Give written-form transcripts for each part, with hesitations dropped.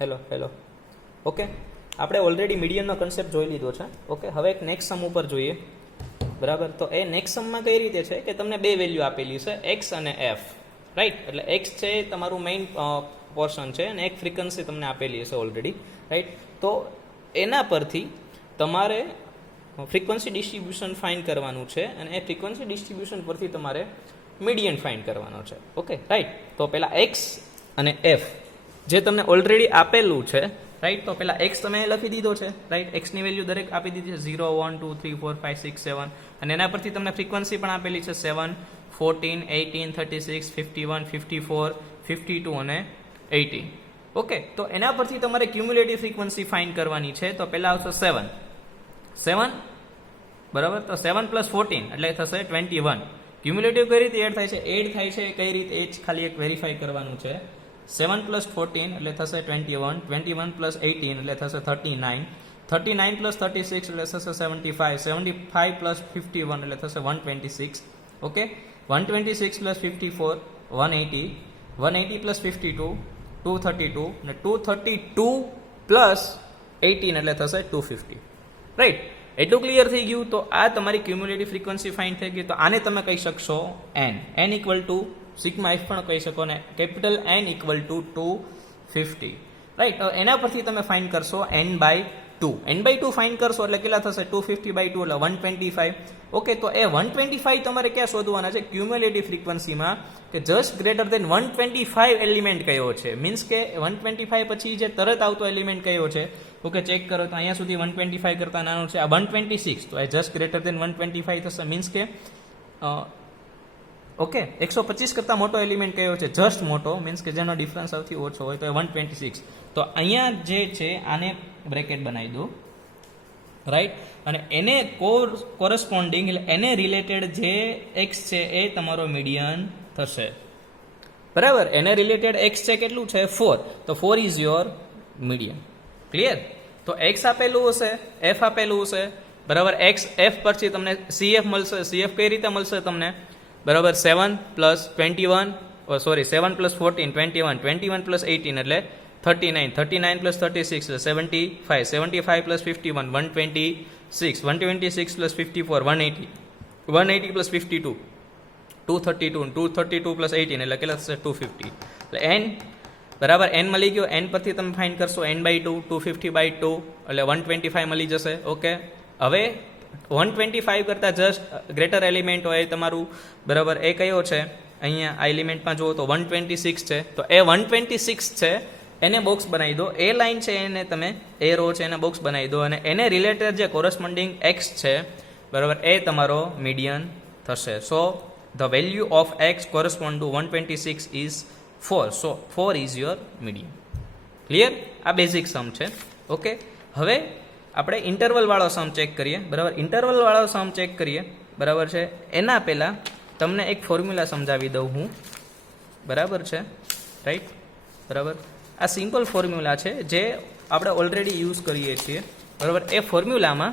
Hello okay, આપણે already મીડિયનનો concept જોઈ લીધો છે. ઓકે, હવે એક નેક્સ્ટ સમ ઉપર જોઈએ. બરાબર, તો એ નેક્સ્ટ સમમાં કઈ રીતે છે કે તમને બે વેલ્યુ આપેલી છે, એક્સ અને એફ, રાઈટ. એટલે એક્સ છે એ તમારું મેઇન પોર્શન છે અને એક ફ્રીક્વન્સી તમને આપેલી હશે ઓલરેડી, રાઈટ. તો એના પરથી તમારે ફ્રીક્વન્સી ડિસ્ટ્રીબ્યુશન ફાઇન્ડ કરવાનું છે અને એ ફ્રીક્વન્સી ડિસ્ટ્રીબ્યુશન પરથી તમારે મીડિયન ફાઇન્ડ કરવાનો છે. Okay, right. તો પહેલાં એક્સ અને એફ જે તમને ઓલરેડી આપેલું છે, રાઈટ. તો પહેલાં એક્સ તમે લખી દીધો છે, રાઈટ. એક્સની વેલ્યુ દરેક આપી દીધી છે 0, 1, 2, 3, 4, 5, 6, 7 અને એના પરથી તમને ફ્રીક્વન્સી પણ આપેલી છે 7, 14, 18, 36, 51, 54, 52 અને 18. ઓકે, તો એના પરથી તમારે ક્યુમ્યુલેટિવ ફ્રીક્વન્સી ફાઇન્ડ કરવાની છે. તો પહેલાં આવશે 7, બરાબર. તો 7 + 14 એટલે થશે 21. ક્યુમ્યુલેટિવ કઈ રીતે એડ થાય છે, કઈ રીતે એ જ ખાલી એક વેરીફાઈ કરવાનું છે. 7 + 14 એટલે થશે 21, 21 + 18 એટલે થશે 39, 39 + 36 એટલે થશે 75, 75 + 51 એટલે થશે 126. ઓકે, 126 + 54 180, 180 + 52 232 અને 232 + 18 એટલે થશે 250, રાઈટ. એટલું ક્લિયર થઈ ગયું. તો આ તમારી ક્યુમ્યુલેટિવ ફ્રીક્વન્સી ફાઇન્ડ થઈ ગઈ. તો આને તમે કહી શકશો n = સિગ્મા એફ પણ કહી શકો ને કેપિટલ N = 250, રાઈટ. એના પરથી તમે ફાઇન્ડ કરશો n/2. n/2 ફાઇન્ડ કરશો એટલે કેટલા થશે, 250/2 એટલે 125. ઓકે, તો એ 125 તમારે ક્યાં શોધવાના છે, ક્યુમ્યુલેટિવ ફ્રીક્વન્સીમાં, કે જસ્ટ ગ્રેટર દેન 125 એલિમેન્ટ કયો છે. મીન્સ કે 125 પછી જે તરત આવતો એલિમેન્ટ કયો છે. ઓકે, ચેક કરો તો અહીંયા સુધી 125 કરતાં નાનો છે, આ 126. તો એ જસ્ટ ગ્રેટર દેન 125 થશે. મીન્સ કે ઓકે, 125 કરતાં મોટો એલિમેન્ટ કયો છે, જસ્ટ મોટો, મીન્સ કે જેનો ડિફરન્સ સૌથી ઓછો હોય તો એ 126. તો અહીંયા જે છે આને બ્રેકેટ બનાવી દો, રાઈટ. અને એને કોરસ્પોન્ડિંગ એટલે એને રિલેટેડ જે એક્સ છે એ તમારો મીડિયન થશે, બરાબર. એને રિલેટેડ એક્સ છે કેટલું છે, 4. તો 4 ઇઝ યોર મીડિયન. ક્લિયર. તો એક્સ આપેલું હશે, એફ આપેલું હશે, બરાબર. એક્સ એફ પરથી તમને સીએફ મળશે. સીએફ કઈ રીતે મળશે તમને, બરાબર. 7 + 21 7 + 14 21, 21 + 18 એટલે 39, 39 + 36 એટલે 75, 75 + 51 126, 126 + 54 180, 180 + 52 232, 232 + 18 એટલે કેટલા થશે, 250. એટલે n બરાબર n મળી ગયો. n પરથી તમે ફાઇન્ડ કરશો n/2, 250/2 એટલે 125 મળી જશે. ઓકે, હવે 125 કરતાં જસ્ટ ગ્રેટર એલિમેન્ટ હોય તમારું, બરાબર. એ કયો છે, અહીંયા આ એલિમેન્ટમાં જુઓ તો 126 છે. તો એ 126 છે એને બોક્સ બનાવી દો. એ લાઇન છે એને તમે, એ રો છે એને બોક્સ બનાવી દો અને એને રિલેટેડ જે કોરસ્પોન્ડિંગ એક્સ છે, બરાબર, એ તમારો મીડિયન થશે. So the value of X correspond to 126 is 4. So 4 is your median. Clear. આ બેઝિક સમ છે. ઓકે, હવે આપણે ઇન્ટરવલવાળો સમ ચેક કરીએ, બરાબર. ઇન્ટરવલવાળો સમ ચેક કરીએ, બરાબર છે. એના પહેલાં તમને એક ફોર્મ્યુલા સમજાવી દઉં હું, બરાબર છે, રાઈટ. બરાબર, આ સિમ્પલ ફોર્મ્યુલા છે જે આપણે ઓલરેડી યુઝ કરીએ છીએ, બરાબર. એ ફોર્મ્યુલામાં,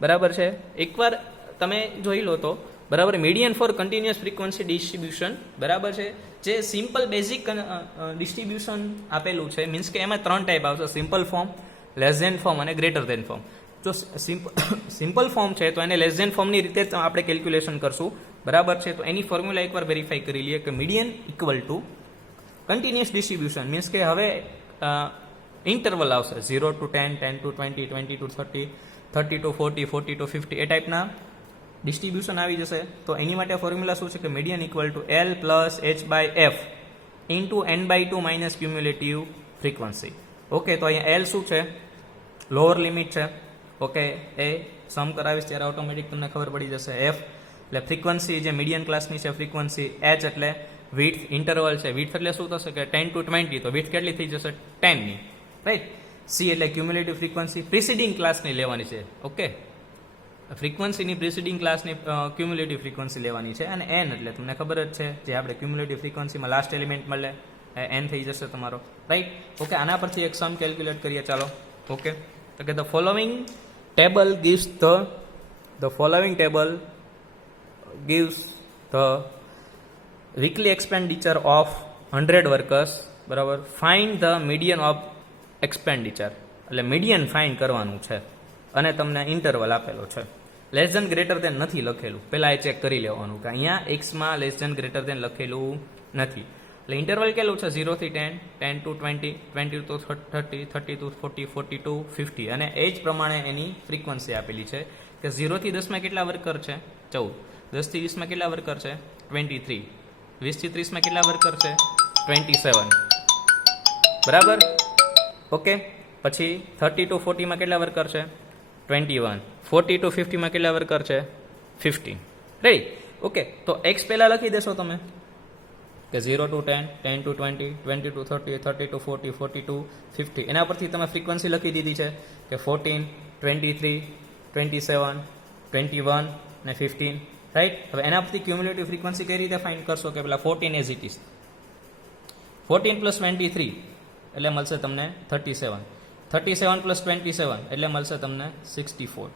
બરાબર છે, એકવાર તમે જોઈ લો તો, બરાબર, median for continuous frequency distribution, બરાબર છે, જે સિમ્પલ બેઝિક ડિસ્ટ્રીબ્યુશન આપેલું છે. મીન્સ કે એમાં 3 ટાઈપ આવશે, simple form, less than form અને ગ્રેટર ધેન ફોર્મ. જો સિમ્પલ ફોર્મ છે તો એને લેસ ધેન ફોર્મની રીતે જ આપણે કેલ્ક્યુલેશન કરશું, બરાબર છે. તો એની ફોર્મ્યુલા એકવાર વેરીફાઈ કરી લઈએ કે મીડિયન = કન્ટિન્યુઅસ ડિસ્ટ્રીબ્યુશન. મીન્સ કે હવે ઇન્ટરવલ આવશે 0 to 10, 10 to 20, 20 to 30, 30 to 40, 40 to 50, એ ટાઈપના ડિસ્ટ્રીબ્યુશન આવી જશે. તો એની માટે ફોર્મ્યુલા શું છે કે median = L + h/f × n/2 - cumulative frequency. Okay, તો અહીંયા L શું છે, લોઅર લિમિટ છે. ઓકે, એ સમ કરાવીશ ત્યારે ઓટોમેટિક તમને ખબર પડી જશે. F એટલે ફ્રીક્વન્સી જે મીડિયન ક્લાસની છે ફ્રીક્વન્સી, h એટલે વિડ્થ, ઇન્ટરવલ છે. વિડ્થ એટલે શું થશે કે 10 to 20, તો વિડ્થ કેટલી થઈ જશે, 10 ની, રાઈટ. C એટલે ક્યુમ્યુલેટિવ ફ્રીક્વન્સી પ્રિસીડિંગ ક્લાસની લેવાની છે. ઓકે, ફ્રીક્વન્સીની પ્રિસીડિંગ ક્લાસની ક્યુમ્યુલેટિવ ફ્રીક્વન્સી લેવાની છે. અને n એટલે તમને ખબર જ છે જે આપણે ક્યુમ્યુલેટિવ ફ્રીક્વન્સીમાં લાસ્ટ એલિમેન્ટ મળે n થઈ જશે તમારો, રાઈટ. ઓકે, આના પરથી એક સમ કેલ્ક્યુલેટ કરીએ, ચાલો. ઓકે, તો કે the following table gives the weekly expenditure of 100 workers, બરાબર. Find the median of expenditure એટલે મીડિયન ફાઇન્ડ કરવાનું છે અને તમને ઇન્ટરવલ આપેલો છે. લેસ ધેન ગ્રેટર ધેન નથી લખેલું, પહેલાં એ ચેક કરી લેવાનું કે અહીંયા એક્સમાં લેસ ધેન ગ્રેટર ધેન લખેલું નથી. એટલે ઇન્ટરવલ કેટલું છે? 0 થી 10, 10 to 20, 20 to 30, 30 to 40, 40 to 50 અને એ જ પ્રમાણે એની ફ્રીક્વન્સી આપેલી છે કે 0 થી 10માં કેટલા વર્કર છે? 14. 10 થી 20માં કેટલા વર્કર છે? 23. 20 થી 30માં કેટલા વર્કર છે? 27. બરાબર? ઓકે. પછી 30 to 40માં કેટલા વર્કર છે? 21. 40 to 50માં કેટલા વર્કર છે? 15. રેડી? ઓકે. તો એક્સ પહેલાં લખી દેશો તમે કે 0 to 10, 10 to 20, 20 to 30, 30 to 40, 40 to 50. એના પરથી તમે ફ્રીક્વન્સી લખી દીધી છે કે 14, 23, 27, 21 અને 15. રાઈટ? હવે એના પરથી ક્યુમ્યુલેટિવ ફ્રીક્વન્સી કઈ રીતે ફાઇન્ડ કરશો કે પેલા 14 એઝ ઇટ ઇઝ 14 પ્લસ 23 એટલે મળશે તમને 37. 37 પ્લસ 27 એટલે મળશે તમને 64.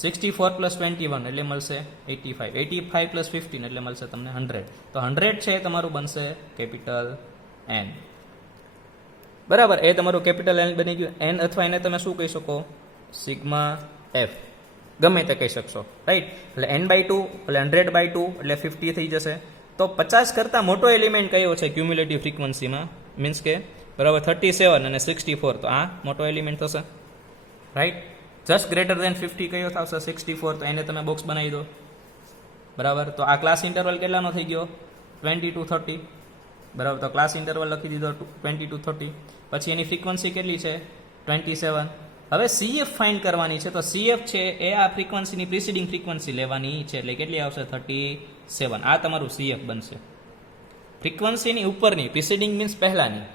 64 પ્લસ 21 એટલે મળશે 85. 85 પ્લસ 15 એટલે મળશે તમને 100. તો 100 છે એ તમારું બનશે કેપિટલ એન. બરાબર? એ તમારું કેપિટલ એન બની ગયું. એન અથવા એને તમે શું કહી શકો? સિગ્મા એફ, ગમે તે કહી શકશો. રાઈટ? એટલે n/2 એટલે 100/2 એટલે 50 થઈ જશે. તો 50 કરતાં મોટો એલિમેન્ટ કયો છે ક્યુમ્યુલેટિવ ફ્રીક્વન્સીમાં? મીન્સ કે બરાબર 37 અને 64, તો આ મોટો એલિમેન્ટ થશે. રાઈટ? જસ્ટ ગ્રેટર દેન 50 કયો થશે? 64. તો એને તમે બોક્સ બનાવી દો. બરાબર? તો આ ક્લાસ ઇન્ટરવલ કેટલાનો થઈ ગયો? 20 to 30. બરાબર? તો ક્લાસ ઇન્ટરવલ લખી દીધો 20 to 30. પછી એની ફ્રીક્વન્સી કેટલી છે? 27. હવે CF ફાઇન્ડ કરવાની છે. તો CF છે એ આ ફ્રીક્વન્સીની પ્રિસીડિંગ ફ્રીક્વન્સી લેવાની છે. એટલે કેટલી આવશે? 37. આ તમારું CF બનશે. ફ્રીક્વન્સીની ઉપરની, પ્રિસીડિંગ મીન્સ પહેલાની.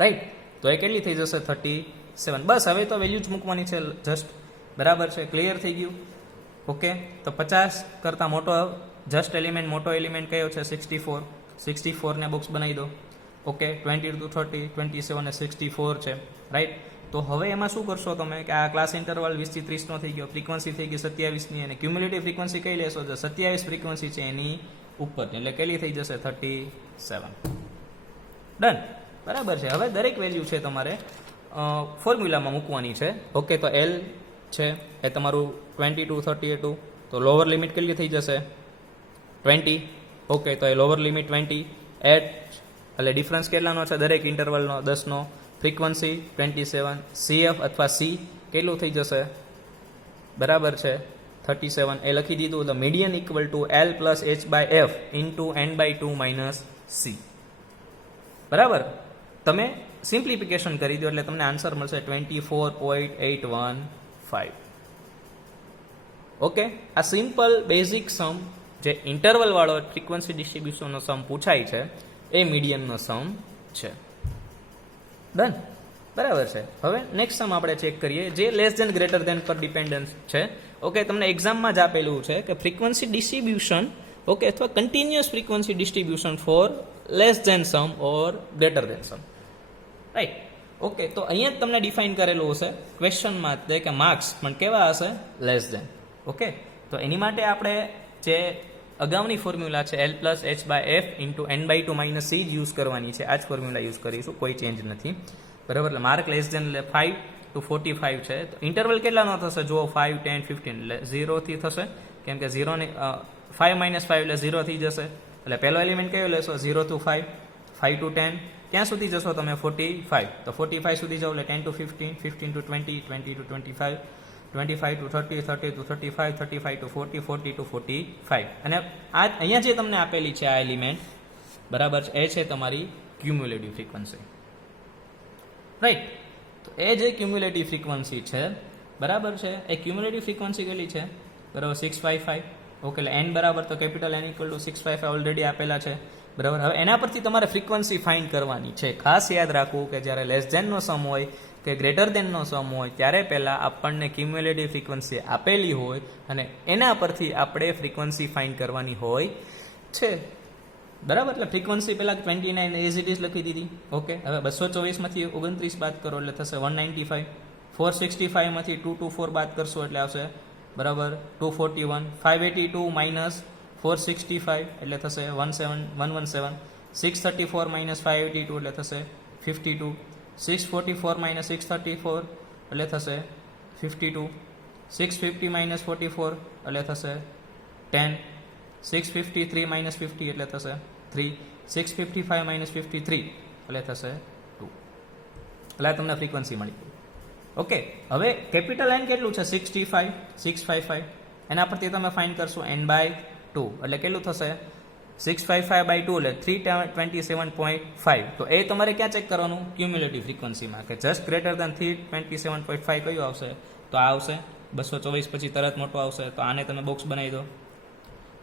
રાઈટ? તો એ કેટલી થઈ જશે? 37. બસ હવે તો વેલ્યુ જ મૂકવાની છે જસ્ટ. બરાબર છે? ક્લિયર થઈ ગયું? ઓકે. તો 50 કરતાં મોટો જસ્ટ એલિમેન્ટ, મોટો એલિમેન્ટ કયો છે? 64. 64 ને બોક્સ બનાવી દો. ઓકે. 20 to 30, 27 અને 64 છે. રાઈટ? તો હવે એમાં શું કરશો તમે કે આ ક્લાસ ઇન્ટરવલ 20 થી 30 નો થઈ ગયો, ફ્રીક્વન્સી થઈ ગઈ 27 અને ક્યુમ્યુલેટિવ ફ્રીક્વન્સી કઈ લેશો? જો 27 ફ્રીક્વન્સી છે એની ઉપર, એટલે કેટલી થઈ જશે? 37. ડન. બરાબર છે? હવે દરેક વેલ્યુ છે તમારે ફોર્મ્યુલામાં મૂકવાની છે. ઓકે. તો એલ છે એ તમારું 20 to 32. તો લોઅર લિમિટ કેટલી થઈ જશે? 20. ઓકે. તો એ લોઅર લિમિટ 20. એટ એટલે ડિફરન્સ કેટલાનો છે દરેક ઇન્ટરવલનો? 10નો. ફ્રીક્વન્સી 27. CF અથવા C કેટલું થઈ જશે? બરાબર છે? 37. એ લખી દીધું. તો median equal to L plus H/F into n/2 minus C. બરાબર? તમે સિમ્પ્લિફિકેશન કરી દો એટલે તમને આન્સર મળશે 24.815. ઓકે. આ સિમ્પલ બેઝિક સમ જે ઇન્ટરવલ વાળો ફ્રીક્વન્સી ડિસ્ટ્રીબ્યુશનનો સમ પૂછાય છે એ મીડિયનનો સમ છે. ડન. બરાબર છે? હવે નેક્સ્ટ સમ આપણે ચેક કરીએ જે લેસ ધેન ગ્રેટર ધેન પર ડિપેન્ડન્સ છે. ઓકે. તમને એક્ઝામમાં જ આપેલું છે કે ફ્રીક્વન્સી ડિસ્ટ્રીબ્યુશન, ઓકે, અથવા continuous frequency distribution for less than sum or greater than sum. Right? Okay. તો અહીંયા જ તમને ડિફાઇન કરેલું હશે ક્વેશ્ચનમાં કે માર્ક્સ પણ કેવા હશે? Less than. ઓકે. તો એની માટે આપણે જે અગાઉની ફોર્મ્યુલા છે L plus H/F into n/2 minus C જ યુઝ કરવાની છે. આ જ ફોર્મ્યુલા યુઝ કરીશું, કોઈ ચેન્જ નથી. બરાબર? એટલે માર્ક લેસ ધેન 5 to 45 છે. તો ઇન્ટરવલ કેટલાનો થશે? જુઓ 5, 10, 15 એટલે 0 થી થશે, કેમ કે 0 ની 5 minus 5 એટલે 0 થઈ જશે. એટલે પહેલો એલિમેન્ટ કયો લેશો? 0 to 5, 5 to 10. ક્યાં સુધી જશો તમે? 45. તો 45 સુધી જાઓ એટલે 10 to 15, 15 to 20, 20 to 25, 25 to 30, 30 to 35, 35 to 40, 40 to 45. અને આ અહીંયા જે તમને આપેલી છે આ એલિમેન્ટ, બરાબર છે, એ છે તમારી ક્યુમ્યુલેટિવ ફ્રીક્વન્સી. રાઈટ? તો એ જે ક્યુમ્યુલેટિવ ફ્રીક્વન્સી છે, બરાબર છે, એ ક્યુમ્યુલેટિવ ફ્રીક્વન્સી કેટલી છે? બરાબર 655. ઓકે. એટલે n બરાબર તો capital N equal to 655 already આપેલા છે. બરાબર? હવે એના પરથી તમારે ફ્રીક્વન્સી ફાઇન્ડ કરવાની છે. ખાસ યાદ રાખવું કે જ્યારે લેસ ધેનનો સમ હોય કે ગ્રેટર ધેનનો સમ હોય ત્યારે પહેલાં આપણને ક્યુમ્યુલેટિવ ફ્રીક્વન્સી આપેલી હોય અને એના પરથી આપણે ફ્રીક્વન્સી ફાઇન્ડ કરવાની હોય છે. બરાબર? એટલે ફ્રીક્વન્સી પહેલાં 29 એઝ ઇટ ઇઝ લખી દીધી. ઓકે. હવે 224માંથી 29 બાદ કરો એટલે થશે 195. 465માંથી 224 બાદ કરશો એટલે આવશે બરાબર 241. 582 માઇનસ 465 એટલે થશે 117. 634 માઇનસ 582 એટલે થશે 52. 644 માઇનસ 634 એટલે થશે 52. 650 માઇનસ 44 એટલે થશે 10. 653 માઇનસ 50 એટલે થશે 3. 655 માઇનસ 53 એટલે થશે 2. એટલે આ તમને ફ્રીક્વન્સી મળી ગઈ. ઓકે, હવે કેપિટલ એન કેટલું છે? 65, 655. એના પરથી તમે ફાઇન્ડ કરશો n/2 એટલે કેટલું થશે? 655/2 એટલે 327.5. તો એ તમારે ક્યાં ચેક કરવાનું? ક્યુમ્યુલેટિવ ફ્રીક્વન્સીમાં, કે જસ્ટ ગ્રેટર દેન 327.5 કયું આવશે? તો આ આવશે. 224 પછી તરત મોટો આવશે, તો આને તમે બોક્સ બનાવી દો.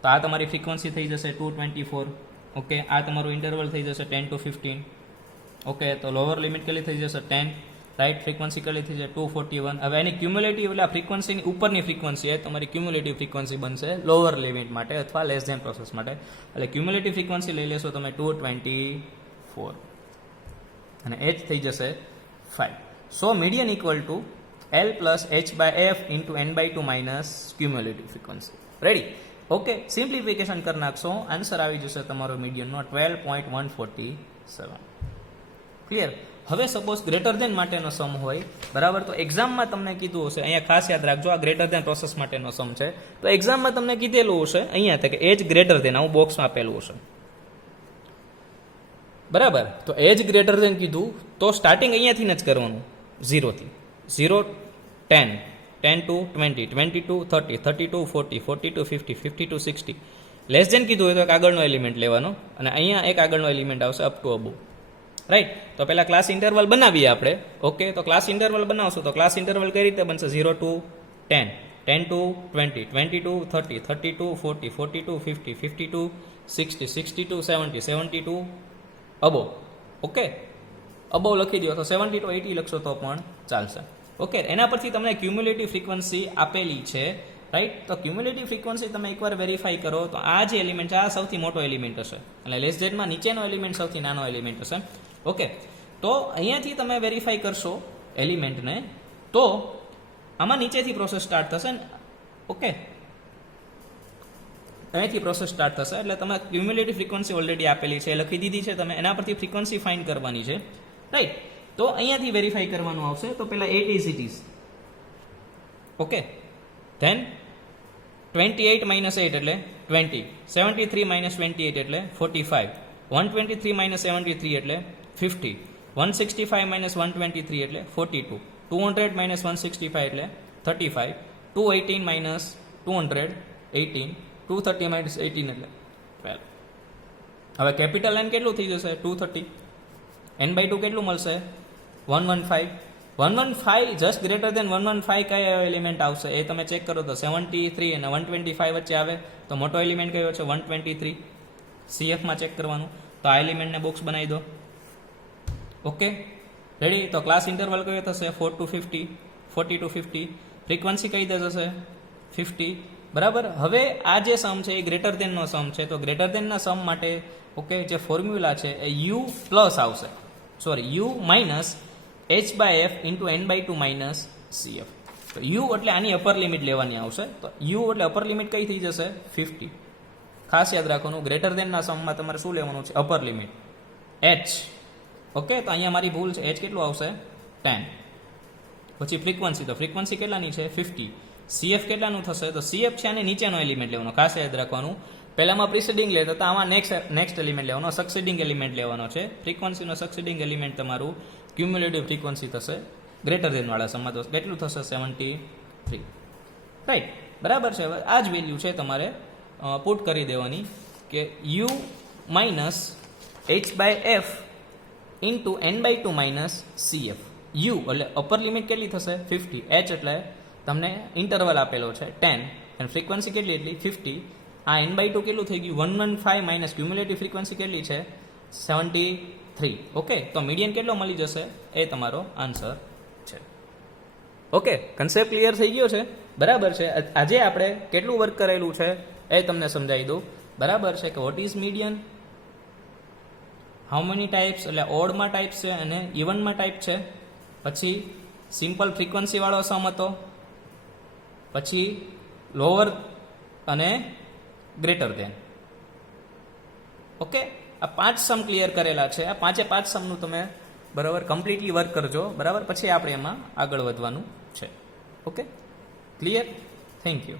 તો આ તમારી ફ્રીક્વન્સી થઈ જશે 224. ઓકે, આ તમારું ઇન્ટરવલ થઈ જશે 10 to 15. ઓકે, તો લોઅર લિમિટ કેટલી થઈ જશે? 10. રાઈટ, ફ્રીક્વન્સી કેટલી થઈ જાય? 241. હવે એની ક્યુમ્યુલેટિવ એટલે આ ફ્રીક્વન્સીની ઉપરની ફ્રીક્વન્સી એ તમારી ક્યુમ્યુલેટિવ ફ્રીક્વન્સી બનશે લોઅર લિમિટ માટે અથવા લેસ ધેન પ્રોસેસ માટે. એટલે ક્યુમ્યુલેટિવ ફ્રીક્વન્સી લઈ લેશો તમે 224 અને h થઈ જશે 5. So median equal to L plus h/f into n/2 minus cumulative frequency. Ready? Okay, simplification કરી નાખશો, આન્સર આવી જશે તમારો મીડિયનનો 12.147. ક્લિયર? હવે સપોઝ ગ્રેટર દેન માટેનો સમ હોય, બરાબર, તો એક્ઝામમાં તમને કીધું હશે, અહીંયા ખાસ યાદ રાખજો, આ ગ્રેટર દેન પ્રોસેસ માટેનો સમ છે. તો એક્ઝામમાં તમને કીધેલું હશે અહીંયા કે એજ ગ્રેટર દેન, આવું બોક્સમાં આપેલું હશે, બરાબર. તો એજ ગ્રેટર દેન કીધું તો સ્ટાર્ટિંગ અહીંયાથી જ કરવાનું, 0 થી. 0, 10, 10 to 20, 20 to 30, 30 to 40, 40 to 50, 50 to 60. Less than કીધું હોય તો એક આગળનો એલિમેન્ટ લેવાનો અને અહીંયા એક આગળનો એલિમેન્ટ આવશે અપ ટુ અબો. રાઈટ? તો પહેલા ક્લાસ ઇન્ટરવલ બનાવીએ આપણે. ઓકે, તો ક્લાસ ઇન્ટરવલ બનાવશો તો ક્લાસ ઇન્ટરવલ કઈ રીતે બનશે? 0 to 10, 10 to 20, 20 to 30, 30 to 40, 40 to 50, 50 to 60, 60 to 70, 70 to અબો. Okay, અબો લખી દો, તો 70 to 80 લખશો તો પણ ચાલશે. ઓકે, એના પરથી તમને ક્યુમ્યુલેટિવ ફ્રીક્વન્સી આપેલી છે. રાઈટ? તો ક્યુમ્યુલેટિવ ફ્રીક્વન્સી તમે એકવાર વેરીફાઈ કરો તો આ જે એલિમેન્ટ છે આ સૌથી મોટો એલિમેન્ટ હશે અને લેસ ધેનમાં નીચેનો એલિમેન્ટ સૌથી નાનો એલિમેન્ટ હશે. ઓકે, તો અહીંયાથી તમે વેરીફાઈ કરશો એલિમેન્ટને તો આમાં નીચેથી પ્રોસેસ સ્ટાર્ટ થશે ને. ઓકે, અહીંયાથી પ્રોસેસ સ્ટાર્ટ થશે એટલે તમે ક્યુમ્યુલેટિવ ફ્રીક્વન્સી ઓલરેડી આપેલી છે, લખી દીધી છે તમે, એના પરથી ફ્રીક્વન્સી ફાઇન્ડ કરવાની છે. રાઈટ? તો અહીંયાથી વેરીફાઈ કરવાનું આવશે. તો પહેલાં 8 is it is. Okay, then 28 minus 8 એટલે 20, 73 minus 28 એટલે 45, 123 minus 73 એટલે 50, 165 minus 123 એટલે 42, 200 minus 165 એટલે 35, 218 minus 218, 230 minus 18 એટલે 12. હવે કેપિટલ N કેટલું થઈ જશે? 230. n/2 કેટલું મળશે? 115. 115 જસ્ટ ગ્રેટર દેન 115 કયો એલિમેન્ટ આવશે એ તમે ચેક કરો તો 73 અને 125 વચ્ચે આવે તો મોટો એલિમેન્ટ કયો છે? 123. CFમાં ચેક કરવાનું. તો આ એલિમેન્ટને બોક્સ બનાવી દો. Okay, ready? તો ક્લાસ ઇન્ટરવલ કયો થશે? 4 to 50, 40 to 50. ફ્રીક્વન્સી કઈ થશે? 50. બરાબર. હવે આ જે સમ છે એ ગ્રેટર દેનનો સમ છે. તો ગ્રેટર દેનના સમ માટે ઓકે જે ફોર્મ્યુલા છે એ u પ્લસ આવશે, sorry u minus h/f into n/2 minus CF. તો u એટલે આની અપર લિમિટ લેવાની આવશે. તો u એટલે અપર લિમિટ કઈ થઈ જશે? 50. ખાસ યાદ રાખવાનું, ગ્રેટર દેનના સમમાં તમારે શું લેવાનું છે? Upper limit h. ઓકે, તો અહીંયા મારી ભૂલ છે, h કેટલું આવશે? 10. પછી ફ્રીક્વન્સી, તો ફ્રીક્વન્સી કેટલાની છે? 50. CF કેટલાનું થશે? તો CF છે આને નીચેનો એલિમેન્ટ લેવાનો. ખાસ યાદ રાખવાનું, પહેલામાં પ્રિસીડિંગ લેતો તો આમાં નેક્સ્ટ એલિમેન્ટ લેવાનો, સક્સીડિંગ એલિમેન્ટ લેવાનો છે. ફ્રીક્વન્સીનો સક્સીડિંગ એલિમેન્ટ તમારું ક્યુમ્યુલેટિવ ફ્રીક્વન્સી થશે ગ્રેટર દેન વાળા સમમાં. તો કેટલું થશે? 73. રાઈટ? બરાબર છે. હવે આ જ વેલ્યુ છે તમારે પુટ કરી દેવાની કે u minus h/f into n/2 minus CF. u એટલે અપર લિમિટ કેટલી થશે? 50. h એટલે તમને ઇન્ટરવલ આપેલો છે 10 અને ફ્રીક્વન્સી કેટલી? એટલી 50. આ n/2 કેટલું થઈ ગયું? 115 માઇનસ ક્યુમ્યુલેટિવ ફ્રીક્વન્સી કેટલી છે? 73. ઓકે, તો મીડિયન કેટલો મળી જશે? એ તમારો આન્સર છે. ઓકે, કન્સેપ્ટ ક્લિયર થઈ ગયો છે? બરાબર છે. આજે આપણે કેટલું વર્ક કરેલું છે એ તમને સમજાવી દઉં. બરાબર છે કે what is median, how many types, એટલે ઓડમાં ટાઈપ્સ છે અને ઇવનમાં ટાઈપ છે. પછી સિમ્પલ ફ્રીક્વન્સી વાળો સમ હતો, પછી લોઅર અને ગ્રેટર દેન. ઓકે, આ 5 સમ ક્લિયર કરેલા છે. આ 5 સમનું તમે બરાબર, કમ્પ્લીટલી વર્ક કરજો, બરાબર, પછી આપણે એમાં આગળ વધવાનું છે. Okay, clear? Thank you.